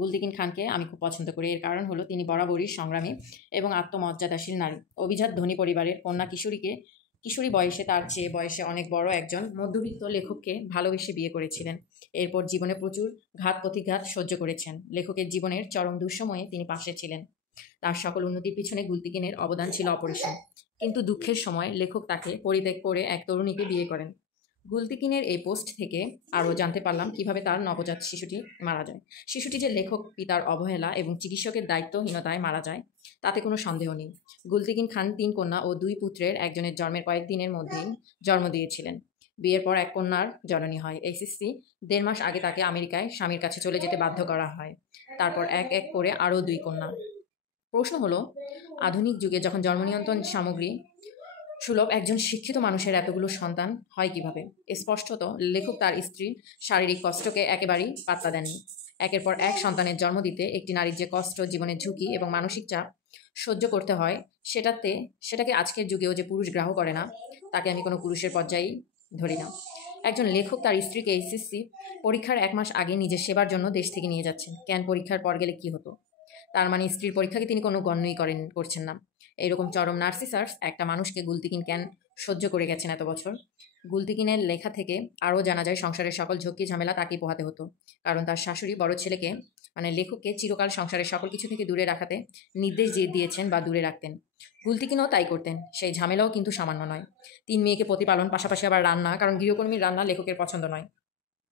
গুলতিকিন খানকে আমি খুব পছন্দ করি। এর কারণ হলো তিনি বরাবরই সংগ্রামী এবং আত্মমর্যাদাশীল নারী। অভিজাত ধনী পরিবারের কন্যা কিশোরী বয়সে তার চেয়ে বয়সে অনেক বড় একজন মধ্যবিত্ত লেখককে ভালোবেসে বিয়ে করেছিলেন। এরপর জীবনে প্রচুর ঘাত প্রতিঘাত সহ্য করেছেন। লেখকের জীবনের চরম দুঃসময়ে তিনি পাশে ছিলেন। তার সকল উন্নতির পিছনে গুলতিকিনের অবদান ছিল অপরিসীম। কিন্তু দুঃখের সময় লেখক তাকে পরিত্যাগ করে এক তরুণীকে বিয়ে করেন। গুলতিকিনের এই পোস্ট থেকে আরও জানতে পারলাম কিভাবে তার নবজাত শিশুটি মারা যায়। শিশুটি যে লেখক পিতার অবহেলা এবং চিকিৎসকের দায়িত্বহীনতায় মারা যায় তাতে কোনো সন্দেহ নেই। গুলতিকিন খান 3 কন্যা ও 2 পুত্রের একজনের জন্মের কয়েকদিনের মধ্যেই জন্ম দিয়েছিলেন। বিয়ের পর এক কন্যার জননী হয়। এসএসসি 1.5 মাস আগে তাকে আমেরিকায় স্বামীর কাছে চলে যেতে বাধ্য করা হয়। তারপর এক এক করে আরও 2 কন্যা। প্রশ্ন হলো, আধুনিক যুগে যখন জন্ম নিয়ন্ত্রণ সামগ্রী সুলভ একজন শিক্ষিত মানুষের এতগুলো সন্তান হয় কিভাবে? স্পষ্টত লেখক তার স্ত্রীর শারীরিক কষ্টকে একেবারেই পাত্তা দেননি। একের পর এক সন্তানের জন্ম দিতে একটি নারীর যে কষ্ট, জীবনের ঝুঁকি এবং মানসিক চাপ সহ্য করতে হয় সেটাকে আজকের যুগেও যে পুরুষ গ্রাহ্য করে না, তাকে আমি কোনো পুরুষের পর্যায়েই ধরি না। একজন লেখক তার স্ত্রীকে এইচএসসি পরীক্ষার 1 মাস আগে নিজের সেবার জন্য দেশ থেকে নিয়ে যাচ্ছেন। কেন পরীক্ষার পর গেলে কি হতো? তার মানে স্ত্রীর পরীক্ষাকে তিনি কোনো গণ্যই করছেন না। এরকম চরম নার্সিসার্স একটা মানুষকে গুলতিকিন কেন সহ্য করে গেছেন এত বছর? গুলতিকিনের লেখা থেকে আরও জানা যায় সংসারের সকল ঝক্কি ঝামেলা তাকেই পোহাতে হতো। কারণ তার শাশুড়ি বড় ছেলেকে মানে লেখককে চিরকাল সংসারের সকল কিছু থেকে দূরে রাখাতে নির্দেশ দিয়েছেন বা দূরে রাখতেন। গুলতিকিনও তাই করতেন। সেই ঝামেলাও কিন্তু সামান্য নয়। 3 মেয়েকে প্রতিপালন, পাশাপাশি আবার রান্না, কারণ গৃহকর্মীর রান্না লেখকের পছন্দ নয়।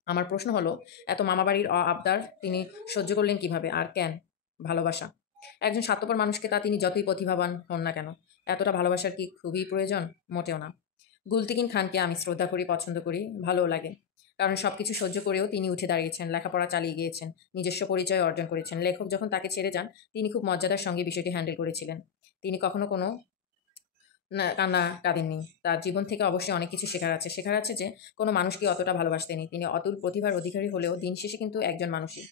আমার প্রশ্ন হলো, এত মামাবাড়ির আবদার তিনি সহ্য করলেন কিভাবে? আর কেন? ভালোবাসা। একজন স্বার্থপর মানুষকে তা তিনি যতই প্রতিভাবান হন না কেন, এতটা ভালোবাসার কি খুবই প্রয়োজন? মোটেও না। গুলতিকিন খানকে আমি শ্রদ্ধা করি, পছন্দ করি, ভালোও লাগে। কারণ সব কিছু সহ্য করেও তিনি উঠে দাঁড়িয়েছেন, লেখাপড়া চালিয়ে গিয়েছেন, নিজস্ব পরিচয় অর্জন করেছেন। লেখক যখন তাকে ছেড়ে যান, তিনি খুব মর্যাদার সঙ্গে বিষয়টি হ্যান্ডেল করেছিলেন। তিনি কখনো কোনো কান্না কাঁদেননি। তার জীবন থেকে অবশ্যই অনেক কিছু শেখার আছে যে কোনো মানুষকে অতটা ভালোবাসতেনি। তিনি অতুল প্রতিভার অধিকারী হলেও দিন শেষে কিন্তু একজন মানুষই।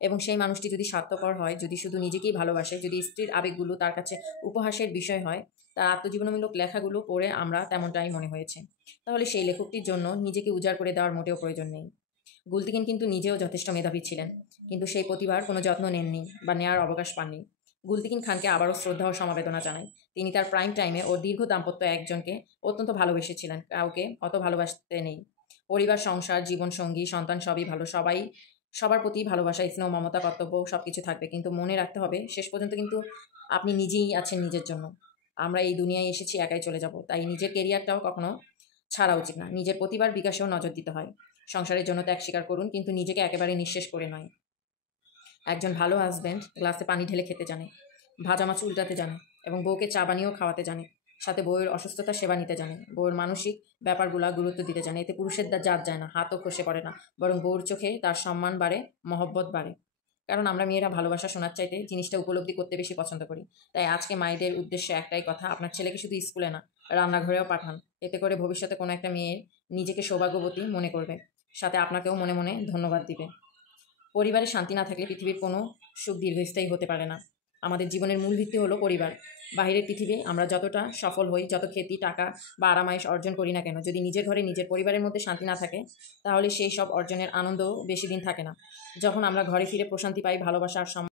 এবং সেই মানুষটি যদি স্বার্থপর হয়, যদি শুধু নিজেকেই ভালোবাসে, যদি স্ত্রীর আবেগগুলো তার কাছে উপহাসের বিষয় হয়, তার আত্মজীবনীমূলক লেখাগুলো পড়ে আমরা তেমনটাই মনে হয়েছে, তাহলে সেই লেখকটির জন্য নিজেকে উজাড় করে দেওয়ার মোটেও প্রয়োজন নেই। গুলতিকিন কিন্তু নিজেও যথেষ্ট মেধাবী ছিলেন, কিন্তু সেই প্রতিভার কোনো যত্ন নেননি বা নেওয়ার অবকাশ পাননি। গুলতিকিন খানকে আবারও শ্রদ্ধা ও সমবেদনা জানাই। তিনি তার প্রাইম টাইমে ও দীর্ঘ দাম্পত্য একজনকে অত্যন্ত ভালোবেসেছিলেন। কাউকে অত ভালোবাসতে নেই। পরিবার, সংসার, জীবনসঙ্গী, সন্তান সবই ভালো। সবার প্রতি ভালোবাসা, স্নেহ, মমতা, কর্তব্য সব কিছু থাকবে, কিন্তু মনে রাখতে হবে শেষ পর্যন্ত কিন্তু আপনি নিজেই আছেন নিজের জন্য। আমরা এই দুনিয়ায় এসেছি, একাই চলে যাব। তাই নিজের কেরিয়ারটাও কখনো ছাড়া উচিত না। নিজের প্রতিভার বিকাশেও নজর দিতে হয়। সংসারের জন্য ত্যাগ স্বীকার করুন, কিন্তু নিজেকে একেবারে নিঃশেষ করে নয়। একজন ভালো হাজব্যান্ড গ্লাসে পানি ঢেলে খেতে জানে, ভাজা মাছ উল্টাতে জানে এবং বউকে চা বানিয়েও খাওয়াতে জানে। সাথে বউয়ের অসুস্থতার সেবা নিতে জানে, বউয়ের মানসিক ব্যাপারগুলা গুরুত্ব দিতে জানে। এতে পুরুষের জাত যায় না, হাতও খসে পড়ে না, বরং বউর চোখে তার সম্মান বাড়ে, মহব্বত বাড়ে। কারণ আমরা মেয়েরা ভালোবাসা শোনার চাইতে জিনিসটা উপলব্ধি করতে বেশি পছন্দ করি। তাই আজকে মায়েদের উদ্দেশ্যে একটাই কথা, আপনার ছেলেকে শুধু স্কুলে না, রান্নাঘরেও পাঠান। এতে করে ভবিষ্যতে কোনো একটা মেয়ের নিজেকে সৌভাগ্যবতী মনে করবে, সাথে আপনাকেও মনে মনে ধন্যবাদ দিবে। পরিবারে শান্তি না থাকলে পৃথিবীর কোনো সুখ দীর্ঘস্থায়ী হতে পারে না। আমাদের জীবনের মূল ভিত্তি হলো পরিবার। বাহিরের পৃথিবী আমরা যতটা সফল হই, যত খ্যাতি, টাকা বা আরামায়েশ অর্জন করি না কেন, যদি নিজের ঘরে নিজের পরিবারের মধ্যে শান্তি না থাকে, তাহলে সেই সব অর্জনের আনন্দও বেশি দিন থাকে না। যখন আমরা ঘরে ফিরে প্রশান্তি পাই, ভালোবাসা আর